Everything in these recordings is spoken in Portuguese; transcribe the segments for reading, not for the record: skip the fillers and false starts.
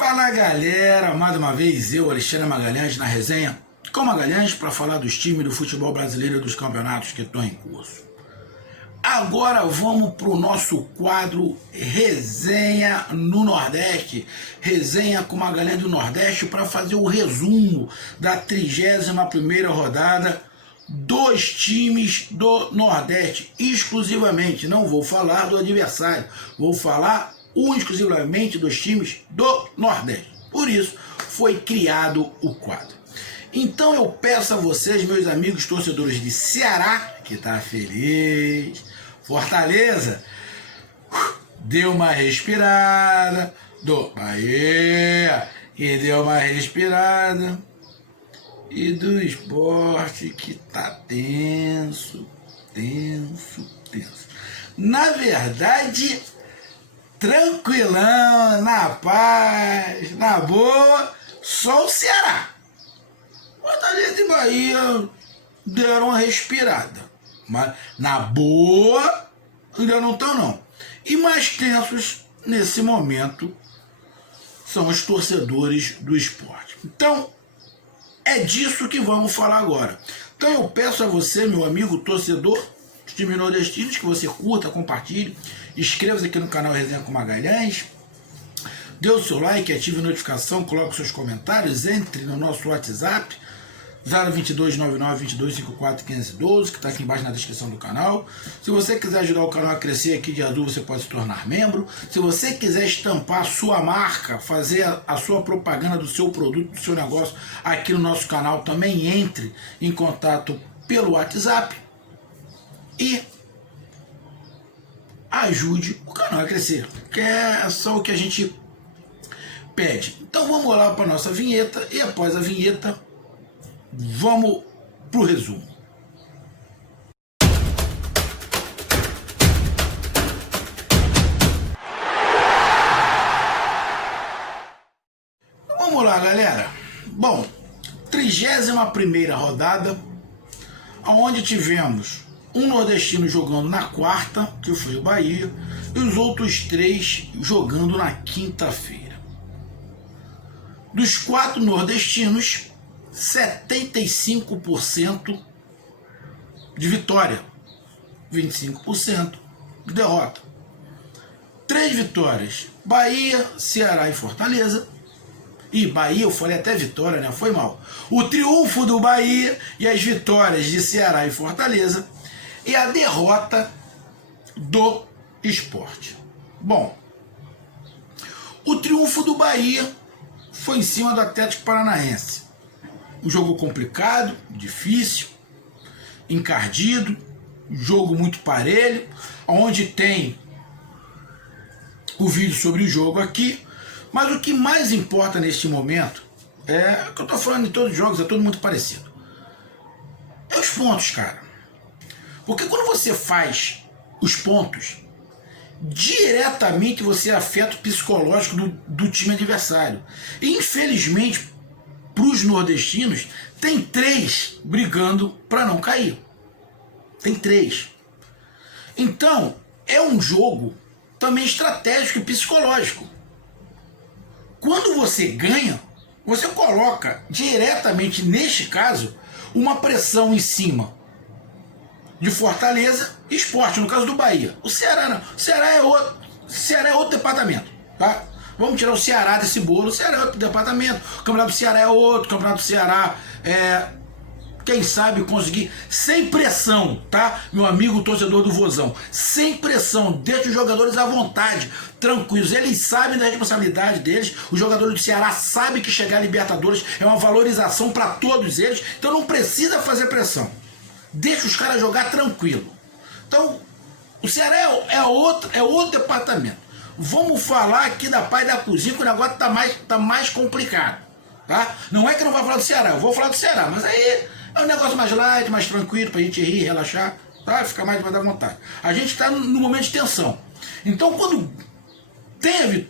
Fala galera, mais uma vez eu, Alexandre Magalhães, na resenha com Magalhães para falar dos times do futebol brasileiro e dos campeonatos que estão em curso. Agora vamos para o nosso quadro Resenha no Nordeste, resenha com Magalhães do Nordeste para fazer o resumo da 31ª rodada dos times do Nordeste, exclusivamente, não vou falar do adversário, vou falar exclusivamente dos times do Nordeste. Por isso foi criado o quadro. Então eu peço a vocês, meus amigos torcedores de Ceará, que tá feliz, Fortaleza, deu uma respirada, do Bahia, que deu uma respirada, e do Sport, que tá tenso. Na verdade, tranquilão, na paz, na boa, só o Ceará. Fortaleza e Bahia deram uma respirada, mas na boa ainda não estão não. E mais tensos nesse momento são os torcedores do Sport. Então é disso que vamos falar agora. Então eu peço a você, meu amigo torcedor dos times nordestinos, que você curta, compartilhe, inscreva-se aqui no canal Resenha com Magalhães, dê o seu like, ative a notificação, coloque seus comentários, entre no nosso WhatsApp 0229922541512, que está aqui embaixo na descrição do canal. Se você quiser ajudar o canal a crescer aqui de azul, você pode se tornar membro. Se você quiser estampar a sua marca, fazer a sua propaganda do seu produto, do seu negócio aqui no nosso canal, também entre em contato pelo WhatsApp e ajude o canal a crescer, que é só o que a gente pede. Então vamos lá para a nossa vinheta e após a vinheta vamos pro resumo. Vamos lá, galera. Bom, 31ª rodada, onde tivemos um nordestino jogando na quarta, que foi o Bahia, e os outros 3 jogando na quinta-feira. Dos 4 nordestinos, 75% de vitória, 25% de derrota. 3 vitórias, Bahia, Ceará e Fortaleza. E Bahia, eu falei até vitória, né? Foi mal. O triunfo do Bahia e as vitórias de Ceará e Fortaleza. E a derrota do Sport. Bom, o triunfo do Bahia foi em cima do Atlético Paranaense. Um jogo complicado, difícil, encardido, jogo muito parelho, onde tem o vídeo sobre o jogo aqui, mas o que mais importa neste momento é que eu tô falando em todos os jogos, é todo muito parecido. É os pontos, cara. Porque quando você faz os pontos, diretamente você afeta o psicológico do time adversário. E infelizmente, para os nordestinos, tem 3 brigando para não cair. Tem 3. Então, é um jogo também estratégico e psicológico. Quando você ganha, você coloca diretamente, neste caso, uma pressão em cima de Fortaleza e Sport, no caso do Bahia. O Ceará não. O Ceará é outro departamento, tá? Vamos tirar o Ceará desse bolo. O Ceará é outro departamento, o Campeonato do Ceará é outro, o Campeonato do Ceará quem sabe conseguir, sem pressão, tá? Meu amigo torcedor do Vozão, sem pressão, deixa os jogadores à vontade, tranquilos, eles sabem da responsabilidade deles, os jogadores do Ceará sabem que chegar a Libertadores é uma valorização para todos eles, então não precisa fazer pressão, deixa os caras jogar tranquilo. Então, o Ceará é outro departamento. Vamos falar aqui da pai da cozinha, que o negócio tá mais complicado, tá? Não é que eu não vou falar do Ceará, eu vou falar do Ceará, mas aí é um negócio mais light, mais tranquilo, pra gente rir, relaxar, tá? Ficar mais à vontade. A gente tá no momento de tensão. Então, quando tem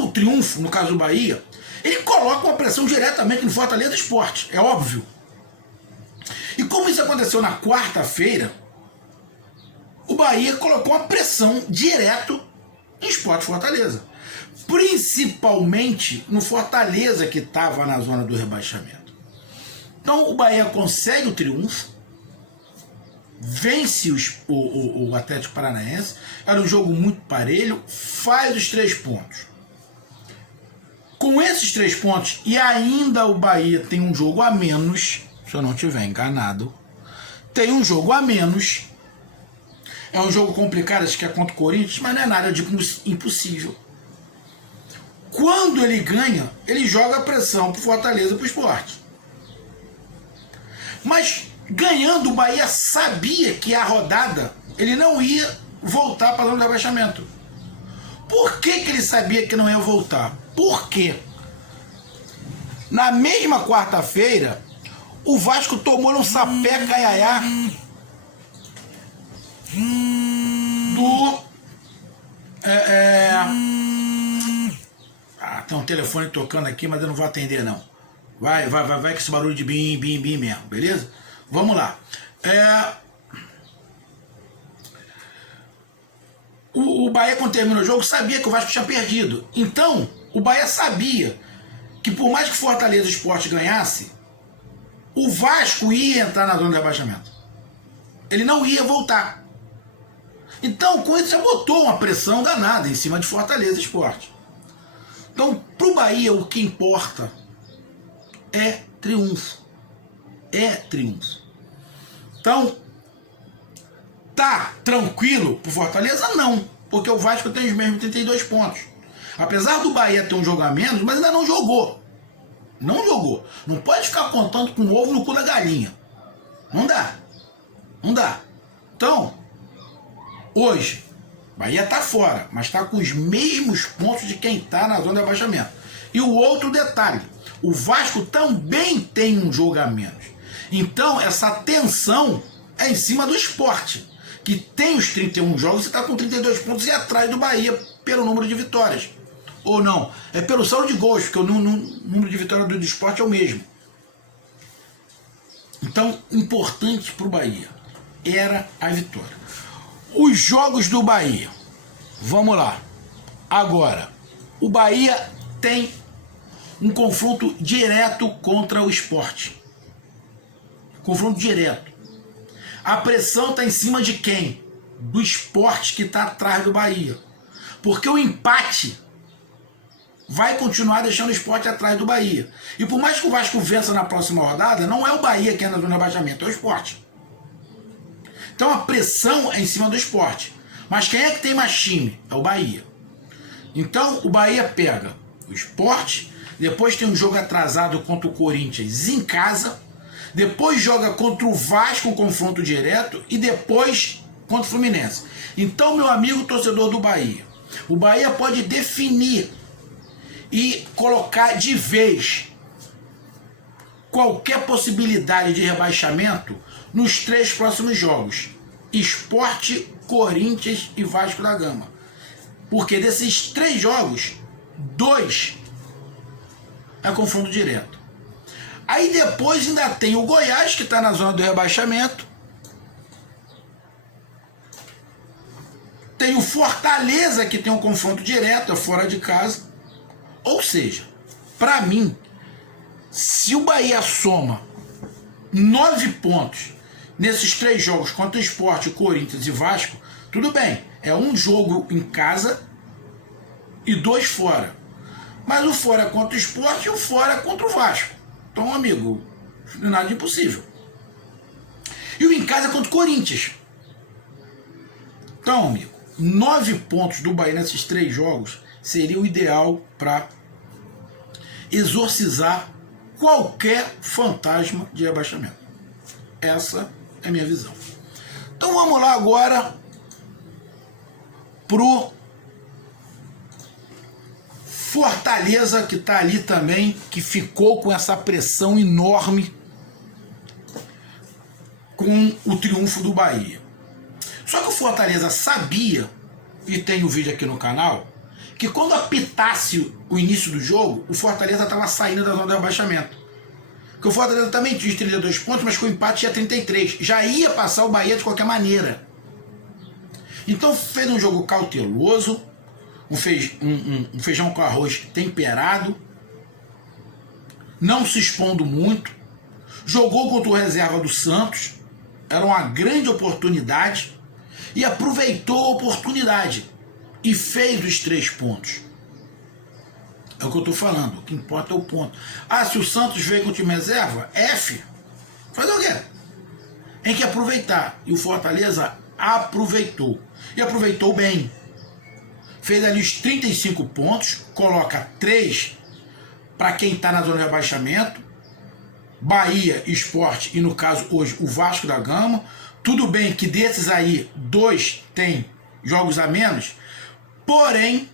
o triunfo, no caso do Bahia, ele coloca uma pressão diretamente no Fortaleza Sport, é óbvio. E como isso aconteceu na quarta-feira, o Bahia colocou uma pressão direto em Sport Fortaleza. principalmente no Fortaleza, que estava na zona do rebaixamento. Então o Bahia consegue o triunfo, vence o Atlético Paranaense, era um jogo muito parelho, faz os 3 pontos. Com esses 3 pontos, e ainda o Bahia tem um jogo a menos, se eu não estiver enganado, tem um jogo a menos. É um jogo complicado, acho que é contra o Corinthians, mas não é nada de impossível. Quando ele ganha, ele joga a pressão pro Fortaleza, pro Sport. Mas ganhando, o Bahia sabia que a rodada ele não ia voltar para a zona de rebaixamento. Por que ele sabia que não ia voltar? Porque na mesma quarta-feira o Vasco tomou um sapé caiaiá do tem um telefone tocando aqui, mas eu não vou atender não. Vai com esse barulho de bim mesmo, beleza? Vamos lá. O Bahia, quando terminou o jogo, sabia que o Vasco tinha perdido. Então, o Bahia sabia que por mais que Fortaleza e Sport ganhasse, o Vasco ia entrar na zona de rebaixamento. Ele não ia voltar. Então, com isso, já botou uma pressão danada em cima de Fortaleza e Sport. Então, para o Bahia, o que importa é triunfo. É triunfo. Então, tá tranquilo pro Fortaleza? Não. Porque o Vasco tem os mesmos 32 pontos. Apesar do Bahia ter um jogo a menos, mas ainda não jogou. Não jogou. Não pode ficar contando com o ovo no cu da galinha. Não dá. Não dá. Então, hoje, Bahia tá fora, mas tá com os mesmos pontos de quem tá na zona de abaixamento. E o outro detalhe, o Vasco também tem um jogo a menos. Então, essa tensão é em cima do Sport, que tem os 31 jogos e está com 32 pontos e atrás do Bahia pelo número de vitórias. Ou não, é pelo saldo de gols, porque o número de vitórias do Sport é o mesmo. Então, importante para o Bahia era a vitória. Os jogos do Bahia. Vamos lá. Agora, o Bahia tem um confronto direto contra o Sport. Confronto direto. A pressão está em cima de quem? Do Sport, que está atrás do Bahia. Porque o empate vai continuar deixando o Sport atrás do Bahia. E por mais que o Vasco vença na próxima rodada, não é o Bahia que é na zona de rebaixamento, é o Sport. Então a pressão é em cima do Sport. Mas quem é que tem mais time? É o Bahia. Então o Bahia pega o Sport, depois tem um jogo atrasado contra o Corinthians em casa, depois joga contra o Vasco, um confronto direto, e depois contra o Fluminense. Então, meu amigo torcedor do Bahia, o Bahia pode definir e colocar de vez qualquer possibilidade de rebaixamento nos 3 próximos jogos: Sport, Corinthians e Vasco da Gama. Porque desses 3 jogos, 2 é confronto direto. Aí depois ainda tem o Goiás, que está na zona do rebaixamento. Tem o Fortaleza, que tem um confronto direto, é fora de casa. Ou seja, para mim, se o Bahia soma 9 pontos nesses 3 jogos contra o Sport, Corinthians e Vasco, tudo bem, é um jogo em casa e 2 fora. Mas o fora é contra o Sport e o fora é contra o Vasco. Então, amigo, não é nada de impossível. E o em casa é contra o Corinthians. Então, amigo, 9 pontos do Bahia nesses 3 jogos seria o ideal para exorcizar qualquer fantasma de rebaixamento. Essa é a minha visão. Então vamos lá agora pro Fortaleza, que está ali também, que ficou com essa pressão enorme com o triunfo do Bahia. Só que o Fortaleza sabia, e tem o vídeo aqui no canal, que quando apitasse o início do jogo, o Fortaleza estava saindo da zona de rebaixamento. Porque o Fortaleza também tinha 32 pontos, mas com o empate tinha 33. Já ia passar o Bahia de qualquer maneira. Então fez um jogo cauteloso, um feijão com arroz temperado, não se expondo muito, jogou contra o reserva do Santos, era uma grande oportunidade, e aproveitou a oportunidade e fez os 3 pontos. É o que eu estou falando, o que importa é o ponto. Ah, se o Santos veio com o time reserva, F, fazer o quê? Tem que aproveitar, e o Fortaleza aproveitou, e aproveitou bem. Fez ali os 35 pontos, coloca 3 para quem está na zona de rebaixamento, Bahia, Sport e no caso hoje o Vasco da Gama. Tudo bem que desses aí 2 tem jogos a menos, porém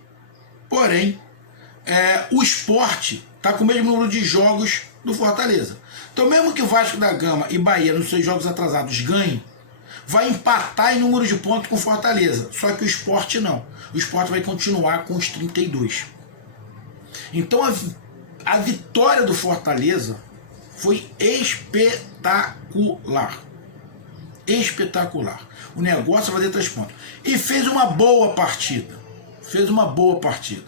o Sport está com o mesmo número de jogos do Fortaleza. Então mesmo que o Vasco da Gama e Bahia nos seus jogos atrasados ganhem, vai empatar em número de pontos com o Fortaleza, só que o Sport não. O Sport vai continuar com os 32. Então a vitória do Fortaleza foi espetacular. Espetacular. O negócio é fazer 3 pontos. E fez uma boa partida. Fez uma boa partida.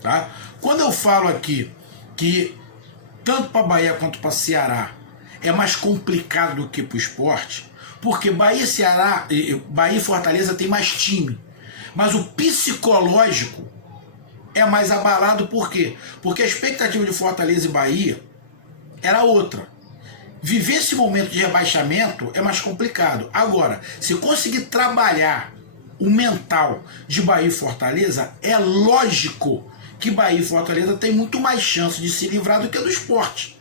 Tá? Quando eu falo aqui que tanto para Bahia quanto para Ceará é mais complicado do que para o Sport, porque Bahia e Fortaleza tem mais time. Mas o psicológico é mais abalado. Por quê? Porque a expectativa de Fortaleza e Bahia era outra. Viver esse momento de rebaixamento é mais complicado. Agora, se conseguir trabalhar o mental de Bahia e Fortaleza, é lógico que Bahia e Fortaleza tem muito mais chance de se livrar do que do Sport.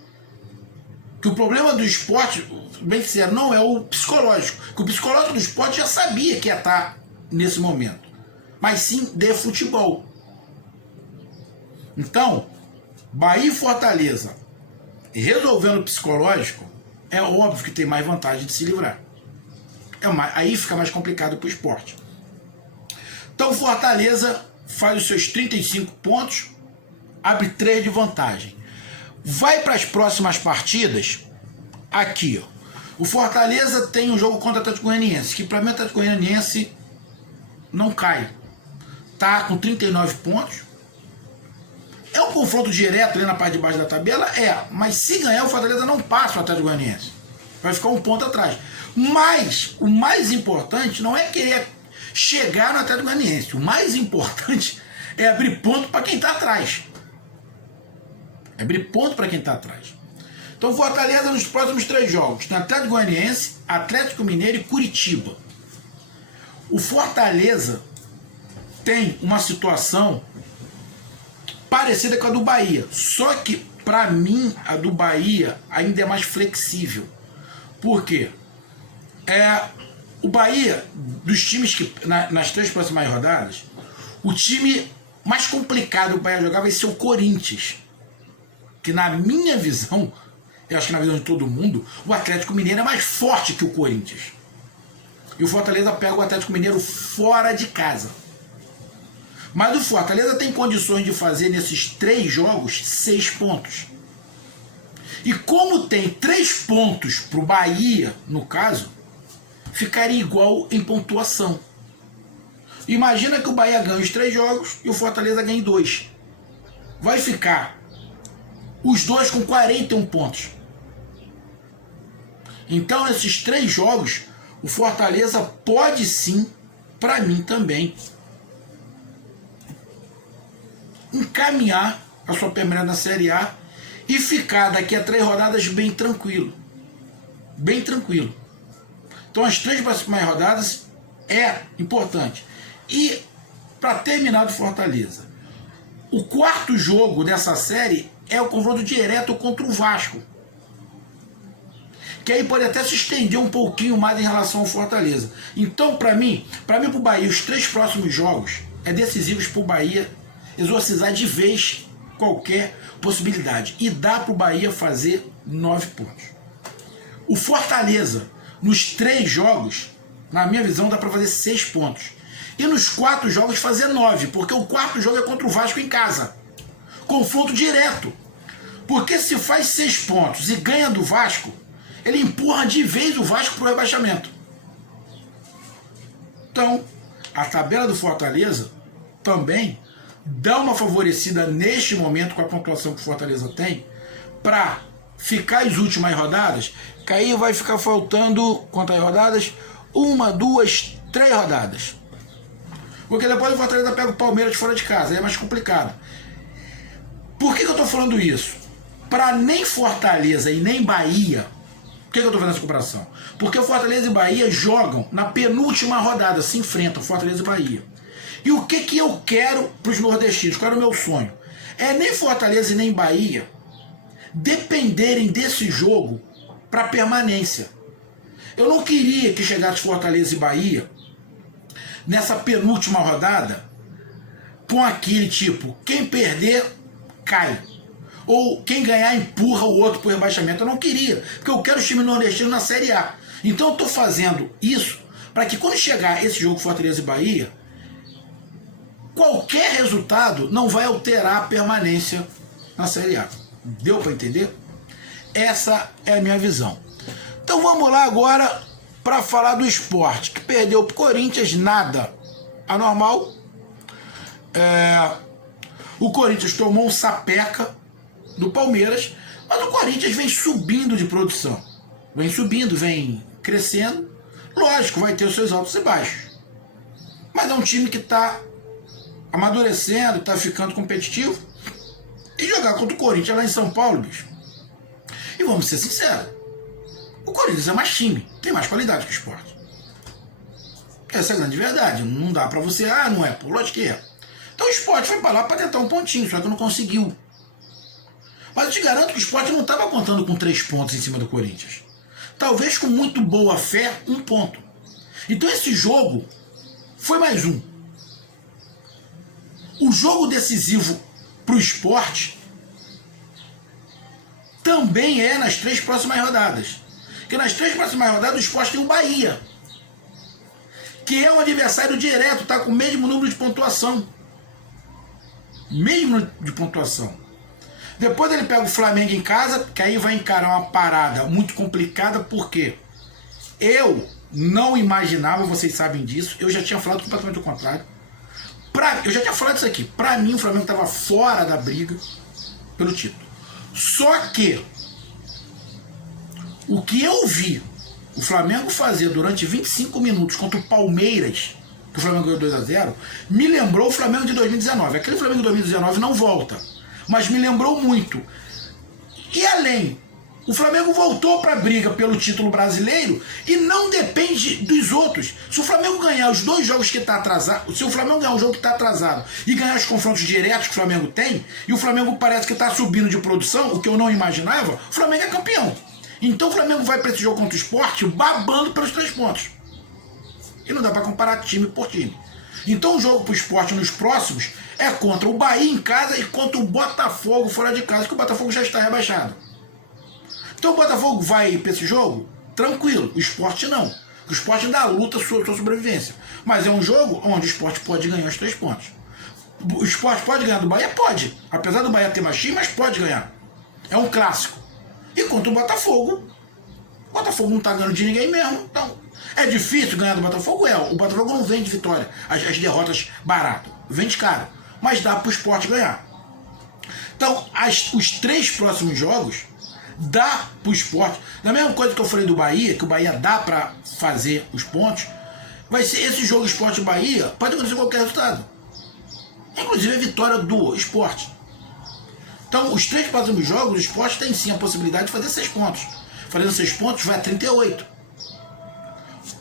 Que o problema do Sport, bem sincero, não é o psicológico. Que o psicológico do Sport já sabia que ia estar nesse momento. Mas sim de futebol. Então, Bahia e Fortaleza resolvendo o psicológico, é óbvio que tem mais vantagem de se livrar. Aí fica mais complicado para o Sport. Então Fortaleza faz os seus 35 pontos, abre 3 de vantagem. Vai para as próximas partidas, aqui, ó. O Fortaleza tem um jogo contra o Atlético Goianiense, que para mim o Atlético Goianiense não cai. Tá com 39 pontos. É um confronto direto ali na parte de baixo da tabela? É, mas se ganhar o Fortaleza não passa o Atlético Goianiense. Vai ficar um ponto atrás. Mas o mais importante não é querer chegar no Atlético Goianiense. O mais importante é abrir ponto para quem está atrás. É abrir ponto para quem está atrás. Então Fortaleza nos próximos 3 jogos tem Atlético Goianiense, Atlético Mineiro e Curitiba. O Fortaleza tem uma situação parecida com a do Bahia, só que para mim a do Bahia ainda é mais flexível. Por quê? O Bahia, dos times que nas 3 próximas rodadas, o time mais complicado do Bahia jogar vai ser o Corinthians, que na minha visão, eu acho que na visão de todo mundo, o Atlético Mineiro é mais forte que o Corinthians. E o Fortaleza pega o Atlético Mineiro fora de casa. Mas o Fortaleza tem condições de fazer nesses 3 jogos 6 pontos. E como tem 3 pontos para o Bahia, no caso, ficaria igual em pontuação. Imagina que o Bahia ganhe os 3 jogos e o Fortaleza ganhe 2. Vai ficar os 2 com 41 pontos. Então, nesses 3 jogos, o Fortaleza pode sim, para mim também, encaminhar a sua permanência na Série A e ficar daqui a 3 rodadas bem tranquilo. Bem tranquilo. Então as 3 próximas rodadas é importante. E para terminar do Fortaleza, o 4º jogo dessa série é o confronto direto contra o Vasco. Que aí pode até se estender um pouquinho mais em relação ao Fortaleza. Então, para mim pro Bahia, os 3 próximos jogos é decisivos para o Bahia exorcizar de vez qualquer possibilidade. E dá para o Bahia fazer 9 pontos. O Fortaleza, nos 3 jogos, na minha visão, dá para fazer 6 pontos. E nos 4 jogos fazer 9, porque o 4º jogo é contra o Vasco em casa. Confronto direto. Porque se faz 6 pontos e ganha do Vasco, ele empurra de vez o Vasco para o rebaixamento. Então, a tabela do Fortaleza também dá uma favorecida neste momento com a pontuação que o Fortaleza tem para ficar as últimas rodadas, que aí vai ficar faltando quantas rodadas? 1, 2, 3 rodadas. Porque depois o Fortaleza pega o Palmeiras fora de casa, aí é mais complicado. Por que eu estou falando isso? Para nem Fortaleza e nem Bahia. Por que eu estou fazendo essa comparação? Porque o Fortaleza e Bahia jogam na penúltima rodada, se enfrentam Fortaleza e Bahia. E o que eu quero para os nordestinos? Qual era o meu sonho? É nem Fortaleza e nem Bahia dependerem desse jogo para permanência. Eu não queria que chegasse Fortaleza e Bahia nessa penúltima rodada com aquele tipo, quem perder, cai. Ou quem ganhar empurra o outro para o rebaixamento. Eu não queria, porque eu quero o time nordestino na Série A. Então eu estou fazendo isso para que quando chegar esse jogo Fortaleza e Bahia, qualquer resultado não vai alterar a permanência na Série A. Deu para entender? Essa é a minha visão. Então vamos lá agora para falar do Sport, que perdeu para o Corinthians, nada anormal. O Corinthians tomou um sapeca do Palmeiras, mas o Corinthians vem subindo de produção. Vem subindo, vem crescendo. Lógico, vai ter os seus altos e baixos. Mas é um time que está amadurecendo, está ficando competitivo. E jogar contra o Corinthians lá em São Paulo, bicho. E vamos ser sinceros, o Corinthians é mais time, tem mais qualidade que o Sport. Essa é a grande verdade. Não dá pra você, não é, pô, lógico que é. Então o Sport foi pra lá pra tentar um pontinho, só que não conseguiu. Mas eu te garanto que o Sport não estava contando com 3 pontos em cima do Corinthians. Talvez com muito boa fé, 1 ponto. Então esse jogo foi mais um. O jogo decisivo pro Sport também é nas 3 próximas rodadas. Porque nas 3 próximas rodadas o Sport tem o Bahia, que é um adversário direto, está com o mesmo número de pontuação. Mesmo de pontuação. Depois ele pega o Flamengo em casa, que aí vai encarar uma parada muito complicada, porque eu não imaginava, vocês sabem disso, eu já tinha falado completamente o contrário. Eu já tinha falado isso aqui. Pra mim o Flamengo estava fora da briga pelo título. Só que o que eu vi o Flamengo fazer durante 25 minutos contra o Palmeiras, que o Flamengo ganhou 2-0, me lembrou o Flamengo de 2019. Aquele Flamengo de 2019 não volta, mas me lembrou muito. E além, o Flamengo voltou para a briga pelo título brasileiro e não depende dos outros. Se o Flamengo ganhar os 2 jogos que está atrasado, se o Flamengo ganhar um jogo que está atrasado e ganhar os confrontos diretos que o Flamengo tem, e o Flamengo parece que está subindo de produção, o que eu não imaginava, o Flamengo é campeão. Então o Flamengo vai para esse jogo contra o Sport babando pelos 3 pontos. E não dá para comparar time por time. Então o jogo para o Sport nos próximos é contra o Bahia em casa e contra o Botafogo fora de casa, que o Botafogo já está rebaixado. Então o Botafogo vai para esse jogo tranquilo, o Sport não. O Sport dá luta sua sobrevivência. Mas é um jogo onde o Sport pode ganhar os 3 pontos. O Sport pode ganhar do Bahia? Pode. Apesar do Bahia ter mais time, mas pode ganhar. É um clássico. E contra o Botafogo não está ganhando de ninguém mesmo. Então, é difícil ganhar do Botafogo? É. O Botafogo não vem de vitória. As derrotas barato. Vem de caro. Mas dá para o Sport ganhar. Então, os 3 próximos jogos dá para o Sport. Da mesma coisa que eu falei do Bahia, que o Bahia dá para fazer os pontos, vai ser esse jogo Sport Bahia, pode acontecer qualquer resultado. Inclusive a vitória do Sport. Então, os 3 próximos jogos, o Sport tem sim a possibilidade de fazer 6 pontos. Fazendo 6 pontos, vai a 38.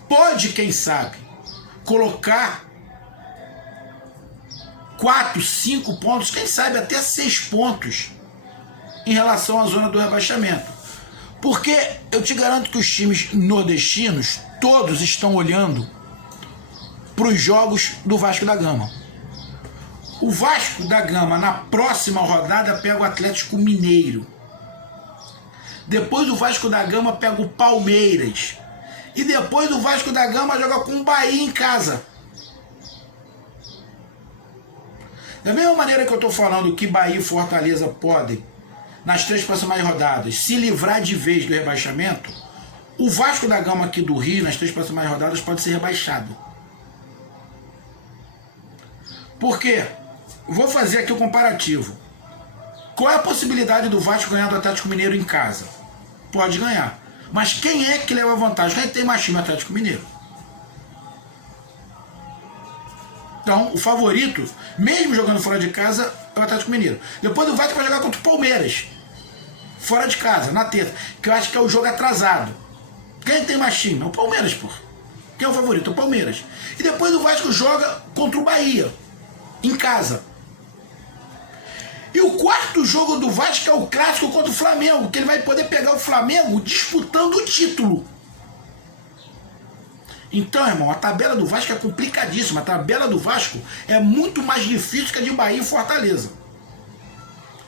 Pode, quem sabe, colocar 4, 5 pontos, quem sabe até 6 pontos em relação à zona do rebaixamento. Porque eu te garanto que os times nordestinos, todos estão olhando para os jogos do Vasco da Gama. O Vasco da Gama, na próxima rodada, pega o Atlético Mineiro. Depois o Vasco da Gama pega o Palmeiras. E depois o Vasco da Gama joga com o Bahia em casa. Da mesma maneira que eu estou falando que Bahia e Fortaleza podem, nas 3 próximas rodadas, se livrar de vez do rebaixamento, o Vasco da Gama aqui do Rio, nas 3 próximas rodadas, pode ser rebaixado. Por quê? Vou fazer aqui o comparativo. Qual é a possibilidade do Vasco ganhar do Atlético Mineiro em casa? Pode ganhar. Mas quem é que leva vantagem? Quem tem mais time? Atlético Mineiro. Então, o favorito, mesmo jogando fora de casa, é o Atlético Mineiro. Depois o Vasco vai jogar contra o Palmeiras. Fora de casa, na terça. Que eu acho que é o jogo atrasado. Quem tem mais time? É o Palmeiras, pô. Quem é o favorito? O Palmeiras. E depois o Vasco joga contra o Bahia. Em casa. E o quarto jogo do Vasco é o clássico contra o Flamengo, que ele vai poder pegar o Flamengo disputando o título. Então, irmão, a tabela do Vasco é complicadíssima. A tabela do Vasco é muito mais difícil que a de Bahia e Fortaleza.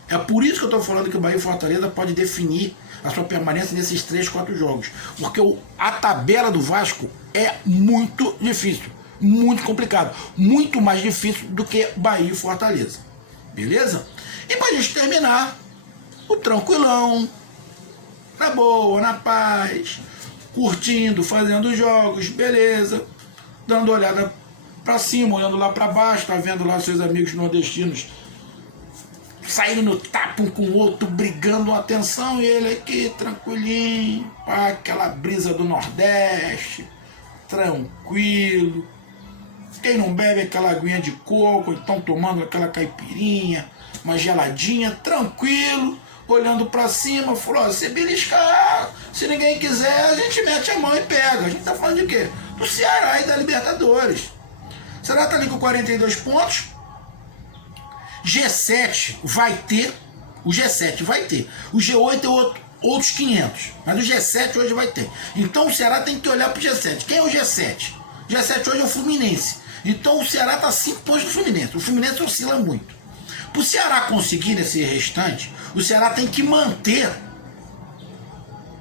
É por isso que eu estou falando que o Bahia e Fortaleza pode definir a sua permanência nesses 3, 4 jogos. Porque a tabela do Vasco é muito difícil, muito complicado. Muito mais difícil do que Bahia e Fortaleza. Beleza? E pra gente terminar, o tranquilão, na boa, na paz, curtindo, fazendo jogos, beleza, dando olhada pra cima, olhando lá pra baixo, tá vendo lá seus amigos nordestinos saindo no tapa um com o outro, brigando uma atenção, e ele aqui tranquilinho, aquela brisa do Nordeste, tranquilo. Quem não bebe aquela aguinha de coco, então tomando aquela caipirinha, uma geladinha, tranquilo, olhando pra cima, falou, se beliscar, se ninguém quiser, a gente mete a mão e pega. A gente tá falando de quê? Do Ceará e da Libertadores. O Ceará tá ali com 42 pontos, G7 vai ter, o G7 vai ter, o G8 é outros 500, mas o G7 hoje vai ter. Então o Ceará tem que olhar pro G7. Quem é o G7? O G7 hoje é o Fluminense. Então o Ceará está 5 pontos do Fluminense. O Fluminense oscila muito. Para o Ceará conseguir nesse restante, o Ceará tem que manter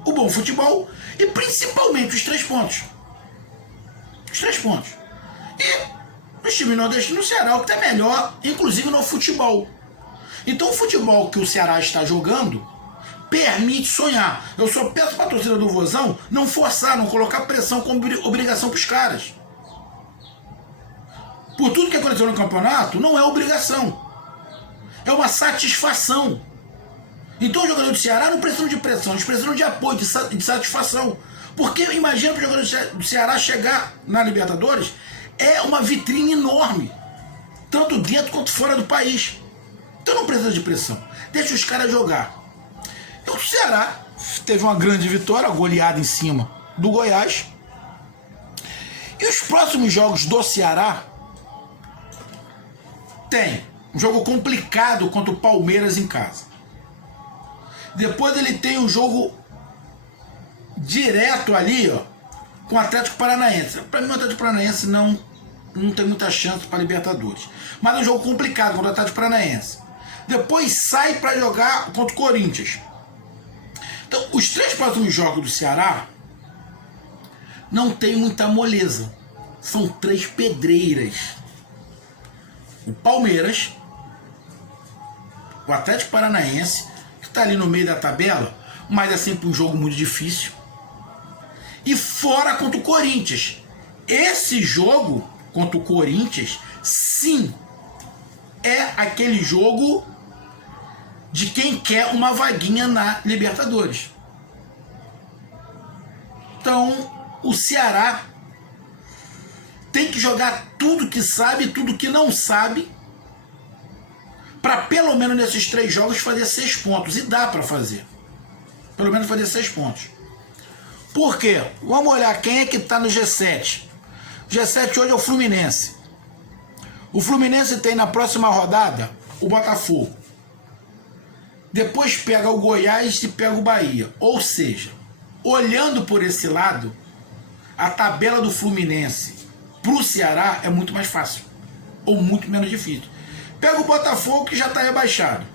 o bom futebol e principalmente os 3 pontos. Os 3 pontos. E os times nordestinos, o Ceará é o que está melhor, inclusive no futebol. Então o futebol que o Ceará está jogando permite sonhar. Eu só peço para a torcida do Vozão não forçar, não colocar pressão como obrigação para os caras. Por tudo que aconteceu no campeonato, não é obrigação. É uma satisfação. Então os jogadores do Ceará não precisam de pressão, eles precisam de apoio, de satisfação. Porque imagina para os jogadores do Ceará chegar na Libertadores, é uma vitrine enorme. Tanto dentro quanto fora do país. Então não precisa de pressão. Deixa os caras jogar. Então o Ceará teve uma grande vitória, goleada em cima do Goiás. E os próximos jogos do Ceará tem um jogo complicado contra o Palmeiras em casa. Depois ele tem um jogo direto ali, ó, com o Atlético Paranaense. Para mim o Atlético Paranaense não tem muita chance para Libertadores. Mas é um jogo complicado contra o Atlético Paranaense. Depois sai para jogar contra o Corinthians. Então, os 3 próximos jogos do Ceará não tem muita moleza. São 3 pedreiras. O Palmeiras, o Atlético Paranaense, que está ali no meio da tabela, mas é sempre um jogo muito difícil. E fora contra o Corinthians. Esse jogo contra o Corinthians, sim, é aquele jogo de quem quer uma vaguinha na Libertadores. Então, o Ceará tem que jogar tudo que sabe, tudo que não sabe, para pelo menos nesses 3 jogos fazer 6 pontos. E dá para fazer. Pelo menos fazer 6 pontos. Por quê? Vamos olhar quem é que está no G7. O G7 hoje é o Fluminense. O Fluminense tem na próxima rodada o Botafogo. Depois pega o Goiás e pega o Bahia. Ou seja, olhando por esse lado, a tabela do Fluminense para o Ceará é muito mais fácil. Ou muito menos difícil. Pega o Botafogo, que já está rebaixado.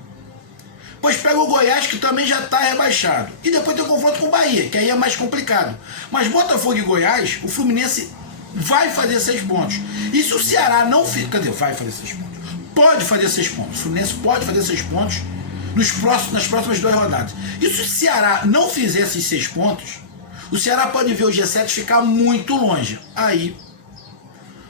Depois pega o Goiás, que também já está rebaixado. E depois tem o confronto com o Bahia, que aí é mais complicado. Mas Botafogo e Goiás, o Fluminense vai fazer 6 pontos. E se o Ceará não fica... Cadê? Vai fazer 6 pontos. Pode fazer 6 pontos. O Fluminense pode fazer 6 pontos nas próximas 2 rodadas. E se o Ceará não fizer esses 6 pontos, o Ceará pode ver o G7 ficar muito longe. Aí,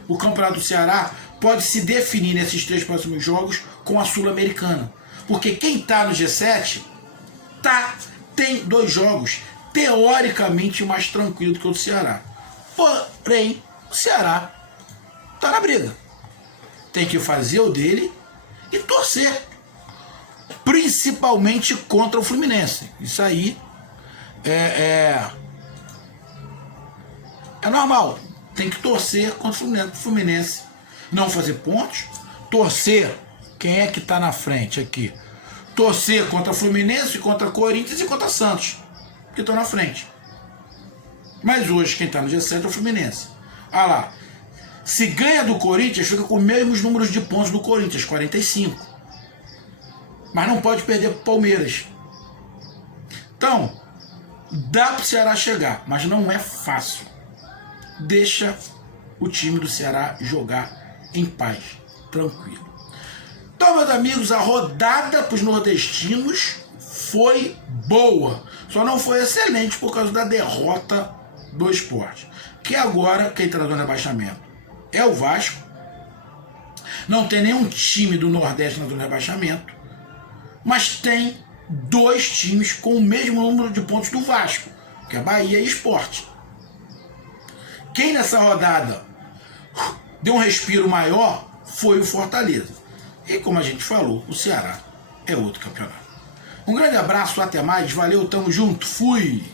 o campeonato do Ceará pode se definir nesses 3 próximos jogos com a Sul-Americana. Porque quem está no G7 tem 2 jogos teoricamente mais tranquilo do que o do Ceará. Porém, o Ceará está na briga. Tem que fazer o dele e torcer. Principalmente contra o Fluminense. Isso aí é normal. Tem que torcer contra o Fluminense. Não fazer pontos. Torcer. Quem é que está na frente aqui? Torcer contra o Fluminense, contra Corinthians e contra Santos. Que estão na frente. Mas hoje quem está no G7 é o Fluminense. Ah lá. Se ganha do Corinthians, fica com os mesmos números de pontos do Corinthians, 45. Mas não pode perder para o Palmeiras. Então, dá para o Ceará chegar, mas não é fácil. Deixa o time do Ceará jogar em paz, tranquilo. Então, meus amigos, a rodada para os nordestinos foi boa. Só não foi excelente por causa da derrota do Sport. Que agora, quem está no rebaixamento é o Vasco. Não tem nenhum time do Nordeste na zona de rebaixamento, mas tem 2 times com o mesmo número de pontos do Vasco, que é Bahia e Sport. Quem nessa rodada deu um respiro maior foi o Fortaleza. E como a gente falou, o Ceará é outro campeonato. Um grande abraço, até mais, valeu, tamo junto, fui!